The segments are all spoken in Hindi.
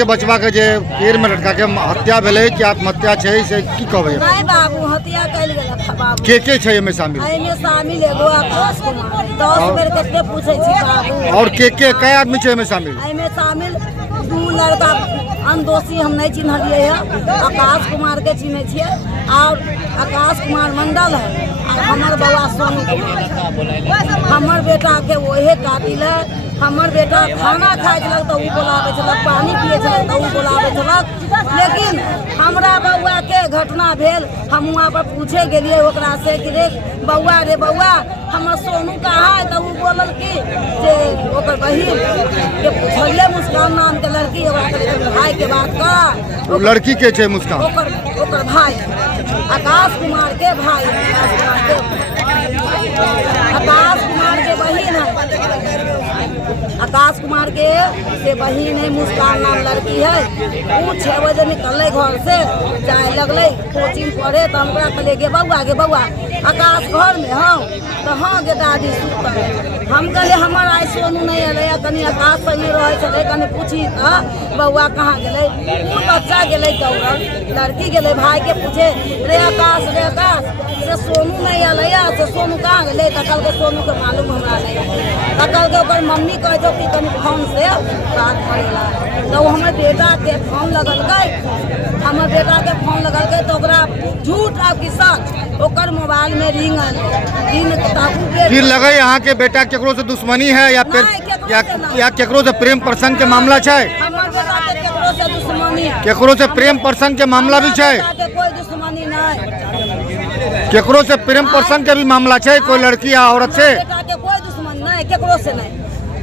के बचवा के जे पेड़ में लटका के हत्या भेले कि आत्महत्या छै से की कहबे? नहीं बाबू, हत्या कैल गेल बाबू। के छै एमे शामिल? एमे शामिल एगो आकाश कुमार, 10 बेर कते पूछे छी बाबू। और के कई आदमी छै एमे शामिल? एमे शामिल 2 लड़का अनदोषी हम नहीं चिन्हलिए है। आकाश कुमार के चिन्हे छिए और आकाश कुमार मंडल है और हमर बउआ सोनू कुमार। हमर बेटा के वही कातिल है। हमर बेटा खाना खाए छलक तो बोलावे छलक, पानी पिए छलक तो बोलावे छलक, लेकिन हमरा बउआ के घटना भेल हम वहाँ पर पूछे गेलिए ओकरा से कि रे बउआ हमर सोनू कहाँ है? तो बोलल कि जे ओकर बहिन के पूछलिए मुस्कान नाम के लड़की ओकरा भाई के बात करा। लड़की के छै मुस्कान? ओकर भाई आकाश कुमार के भाई, आकाश कुमार के बहिन है। आकाश कुमार के से बहिन है, मुस्कान नाम लड़की है। वो 6 बजे निकल घर से जाए लगल कोचिंग पढ़े तो हमरा कहले गे बउआ आकाश घर में हम तो हाँ गे दादी सुतल। हम कहले हमर आई सोनू नहीं अले, कनी आकाश संगे रहे चले, कनी पूछी तो बउआ कहाँ गेले। वो बच्चा गेले दौड़ल, लड़की गेले भाई के पूछे रे आकाश से सोनू नहीं अले, से सोनू कहाँ गेले? तो कल के सोनू के मालूम हमरा नहीं। तो कल के ओकर मम्मी कहे जो कि कनी फोन से बात करेला। तो हमर बेटा के फोन लगल गए, हमर बेटा के फोन लगल गए तो ओकरा झूठ और किसान ओकर मोबाइल में रिंग फिर लगे यहाँ के बेटा केकरो से दुश्मनी है या फिर या केकरो से प्रेम प्रसंग के मामला छै? हमर बेटा के केकरो से दुश्मनी है। केकरो से प्रेम प्रसंग के मामला भी छै? कोई दुश्मनी नहीं। केकरो से प्रेम प्रसंग के भी मामला छै? कोई लड़की या औरत से? बेटा के कोई दुश्मनी नहीं, केकरो से नहीं,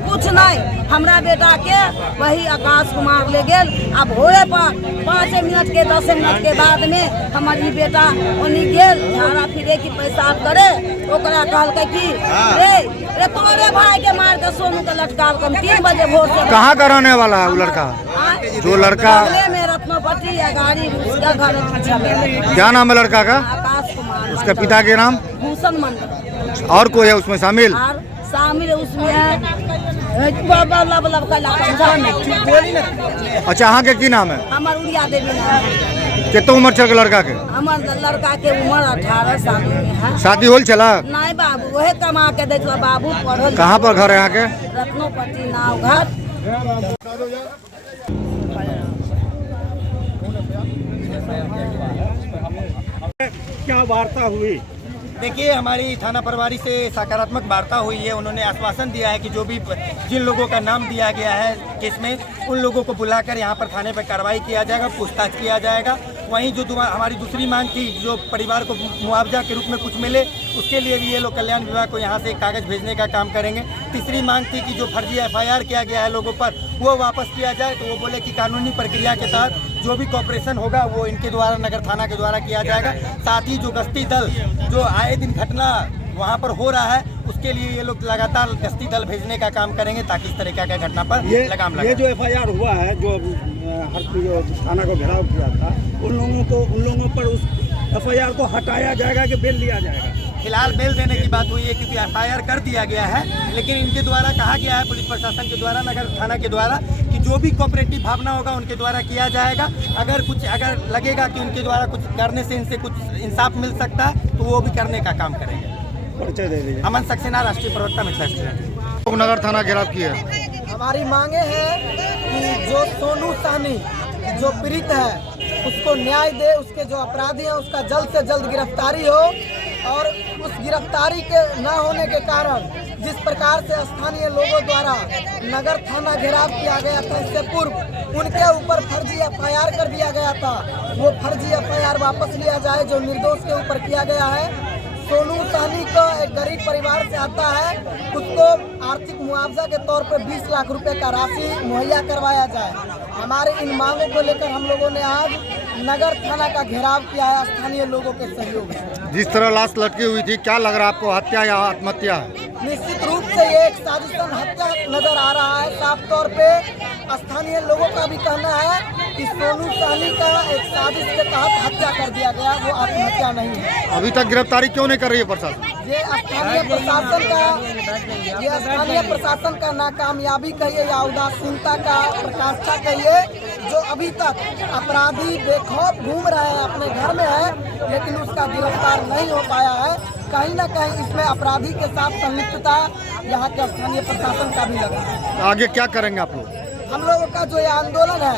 कुछ नहीं। हमरा बेटा के वही आकाश कुमार ले गेल। अब होए पर 5 मिनट के 10 मिनट के बाद में हमार ई बेटा ओनी गेल झाड़ा फिरे की पेशाब करे। ओकरा कहल कि रे तोरे भाई के मार के सोनू के लटकाव कम 3 बजे भोर से। कहाँ का रहने वाला है वो लड़का? जो लड़का में रत्नोपट्टी या गाड़ी उसका घर। क्या नाम है लड़का का? आकाश कुमार। उसके पिता के नाम? भूषण मंडल। और कोई है उसमें शामिल? शामिल उसमें है। अच्छा, अहाँ के की नाम है? हमार उड़िया देवी नाम है। कितना उम्र छल लड़का के? हमार लड़का के उम्र 18 साल में है। शादी होल चला? नहीं बाबू, वही कमा के दे बाबू पढ़ल। कहाँ पर घर है यहाँ के? रत्नोपट्टी नाव घाट। क्या वार्ता हुई? देखिए, हमारी थाना प्रभारी से सकारात्मक वार्ता हुई है। उन्होंने आश्वासन दिया है कि जो भी जिन लोगों का नाम दिया गया है केस में, उन लोगों को बुलाकर यहाँ पर थाने पर कार्रवाई किया जाएगा, पूछताछ किया जाएगा। वहीं जो हमारी दूसरी मांग थी, जो परिवार को मुआवजा के रूप में कुछ मिले, उसके लिए भी ये लोग कल्याण विभाग को यहाँ से कागज भेजने का काम करेंगे। तीसरी मांग थी कि जो फर्जी FIR किया गया है लोगों पर, वो वापस किया जाए। तो वो बोले कि कानूनी प्रक्रिया के तहत जो भी कॉपरेशन होगा वो इनके द्वारा, नगर थाना के द्वारा किया जाएगा। साथ ही जो गश्ती दल जो आए दिन घटना वहाँ पर हो रहा है, उसके लिए ये लोग लगातार गश्ती दल भेजने का काम करेंगे ताकि इस तरह के घटना पर लगाम लगे। ये जो FIR हुआ है, जो थाना को घेराव किया था, उन लोगों पर उस FIR को हटाया जाएगा कि बेल दिया जाएगा? फिलहाल बेल देने की बात हुई है क्योंकि FIR कर दिया गया है, लेकिन इनके द्वारा कहा गया है पुलिस प्रशासन के द्वारा, नगर थाना के द्वारा, कि जो भी कोऑपरेटिव भावना होगा उनके द्वारा किया जाएगा। अगर लगेगा कि उनके द्वारा कुछ करने से इनसे कुछ इंसाफ मिल सकता है तो वो भी करने का काम करेंगे। परिचय दे दीजिए। अमन सक्सेना, राष्ट्रीय प्रवक्ता, मिथिला स्टूडेंट। नगर थाना घेराव किया। हमारी मांगे हैं कि जो सोनू साहनी जो पीड़ित है उसको न्याय दे, उसके जो अपराधी हैं उसका जल्द से जल्द गिरफ्तारी हो। और उस गिरफ्तारी के न होने के कारण जिस प्रकार से स्थानीय लोगों द्वारा नगर थाना घेराव किया गया था, इससे पूर्व उनके ऊपर फर्जी FIR कर दिया गया था, वो फर्जी FIR वापस लिया जाए जो निर्दोष के ऊपर किया गया है। सोनू साहनी को एक गरीब परिवार से आता है, उसको आर्थिक मुआवजा के तौर पर 20 लाख रुपए का राशि मुहैया करवाया जाए। हमारे इन मांगों को लेकर हम लोगों ने आज नगर थाना का घेराव किया है स्थानीय लोगों के सहयोग से। जिस तरह लाश लटकी हुई थी, क्या लग रहा है आपको, हत्या या आत्महत्या है? निश्चित रूप से ये एक साजिशन हत्या नजर आ रहा है। साफ तौर पे स्थानीय लोगों का भी कहना है कि सोनू सहनी का एक साजिश के तहत हत्या कर दिया गया, वो आत्महत्या नहीं है। अभी तक गिरफ्तारी क्यों नहीं कर रही है प्रशासन? ये स्थानीय प्रशासन का नाकामयाबी कहिए या उदासीनता का प्रकाष्ठा कहिए, जो अभी तक अपराधी बेखौफ घूम रहे हैं, अपने घर में है, लेकिन उसका गिरफ्तार नहीं हो पाया है। कहीं ना कहीं इसमें अपराधी के साथ संलिप्तता यहाँ के स्थानीय प्रशासन का भी लगा है। आगे क्या करेंगे आप लोग? हम लोगों का जो ये आंदोलन है,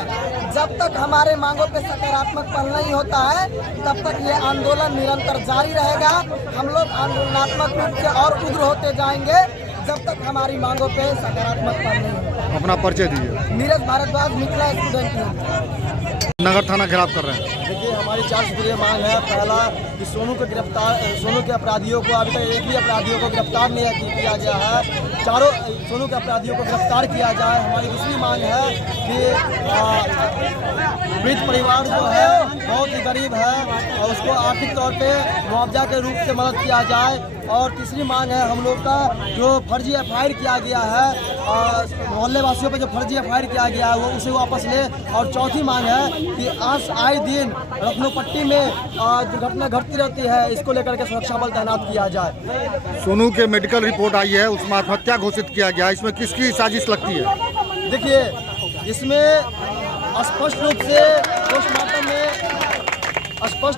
जब तक हमारे मांगों पे सकारात्मक पहल नहीं होता है, तब तक ये आंदोलन निरंतर जारी रहेगा। हम लोग आंदोलनात्मक रूप से और उग्र होते जाएंगे जब तक हमारी मांगों पे सकारात्मक पहल नहीं होगा। अपना परिचय दीजिए। Neeraj Bhardwaj, Mithila student union. नगर थाना घेराव कर रहे हैं। देखिए, हमारी 4 सूत्रीय मांग है। पहला कि सोनू के अपराधियों को, अभी तक एक भी अपराधियों को गिरफ्तार नहीं किया गया है, चारों सोनू के अपराधियों को गिरफ्तार किया जाए। हमारी दूसरी मांग है कि मृत परिवार जो है बहुत ही गरीब है और उसको आर्थिक तौर पे मुआवजा के रूप से मदद किया जाए। और तीसरी मांग है हम लोग का, जो फर्जी FIR किया गया है, मोहल्ले वासियों पे जो फर्जी FIR किया गया है, वो उसे वापस ले। और चौथी मांग है कि आए दिन लखनऊ पट्टी में दुर्घटना घटती रहती है, इसको लेकर के सुरक्षा बल तैनात किया जाए। सोनू के मेडिकल रिपोर्ट आई है, उसमें आत्महत्या घोषित किया गया, इसमें किसकी साजिश लगती है? देखिए, इसमें स्पष्ट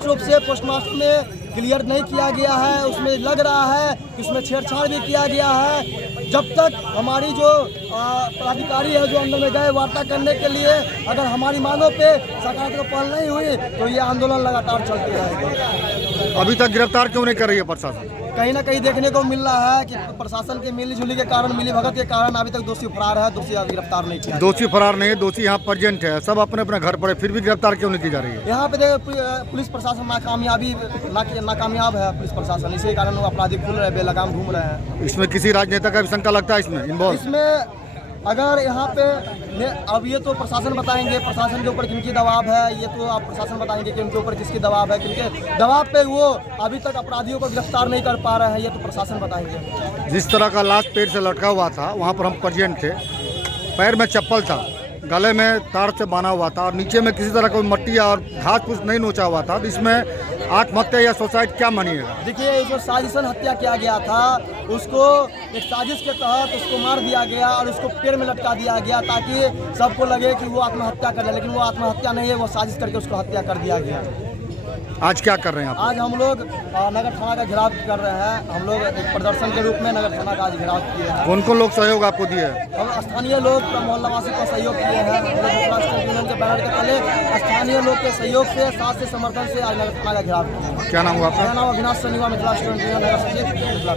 रूप से पोस्टमार्टम में क्लियर नहीं किया गया है। उसमें लग रहा है कि उसमें छेड़छाड़ भी किया गया है। जब तक हमारी जो पदाधिकारी है जो अंदर में गए वार्ता करने के लिए, अगर हमारी मांगों पे सकारात्मक पहल नहीं हुई तो ये आंदोलन लगातार चलते रहेगा। अभी तक गिरफ्तार क्यों नहीं कर रही है प्रशासन? कहीं ना कहीं देखने को मिल रहा है कि प्रशासन के मिलीजुली के कारण, मिली भगत के कारण अभी तक दोषी फरार है, दोषी गिरफ्तार नहीं किया। दोषी फरार नहीं है, दोषी यहाँ प्रेजेंट है, सब अपने अपने घर पर है, फिर भी गिरफ्तार क्यों नहीं की जा रही है? यहाँ पे पुलिस प्रशासन नाकामयाब है। पुलिस प्रशासन इसी कारण वो अपराधी खुल रहे, बेलगाम घूम रहे हैं। इसमें किसी राजनेता का भी शंका लगता है इसमें इन्वॉल्व? इसमें अगर यहाँ पे अब ये तो प्रशासन बताएंगे, प्रशासन के ऊपर किनकी दबाव है, ये तो आप प्रशासन बताएंगे कि उनके ऊपर किसकी दबाव है, किनके दबाव पे वो अभी तक अपराधियों को गिरफ्तार नहीं कर पा रहे हैं, ये तो प्रशासन बताएंगे। जिस तरह का लाश पेड़ से लटका हुआ था, वहाँ पर हम प्रेजेंट थे, पैर में चप्पल था, गले में तार से बांधा हुआ था और नीचे में किसी तरह का मट्टी और घास फूस नहीं नोचा हुआ था, तो इसमें आत्महत्या या सुसाइड क्या मानिएगा? देखिए, जो साजिशन हत्या किया गया था, उसको एक साजिश के तहत उसको मार दिया गया और उसको पेड़ में लटका दिया गया ताकि सबको लगे कि वो आत्महत्या कर ले, लेकिन वो आत्महत्या नहीं है, वो साजिश करके उसको हत्या कर दिया गया। आज क्या कर रहे हैं आप? आज हम लोग नगर थाना का घेराव कर रहे हैं। हम लोग एक प्रदर्शन के रूप में नगर थाना का आज घेराव किए हैं। कौन कौन लोग सहयोग आपको दिए? हम स्थानीय लोग मोहल्लावासी को सहयोग किए हैं। यूनियन के बैनर के तले स्थानीय लोग के सहयोग से, साथ से समर्थन से आज नगर थाना का घेराव किया। क्या नाम हुआ आपका? मेरा नाम अविनाश सनिवा, मिथिला स्टूडेंट यूनियन नगर सचिव, मिथिला।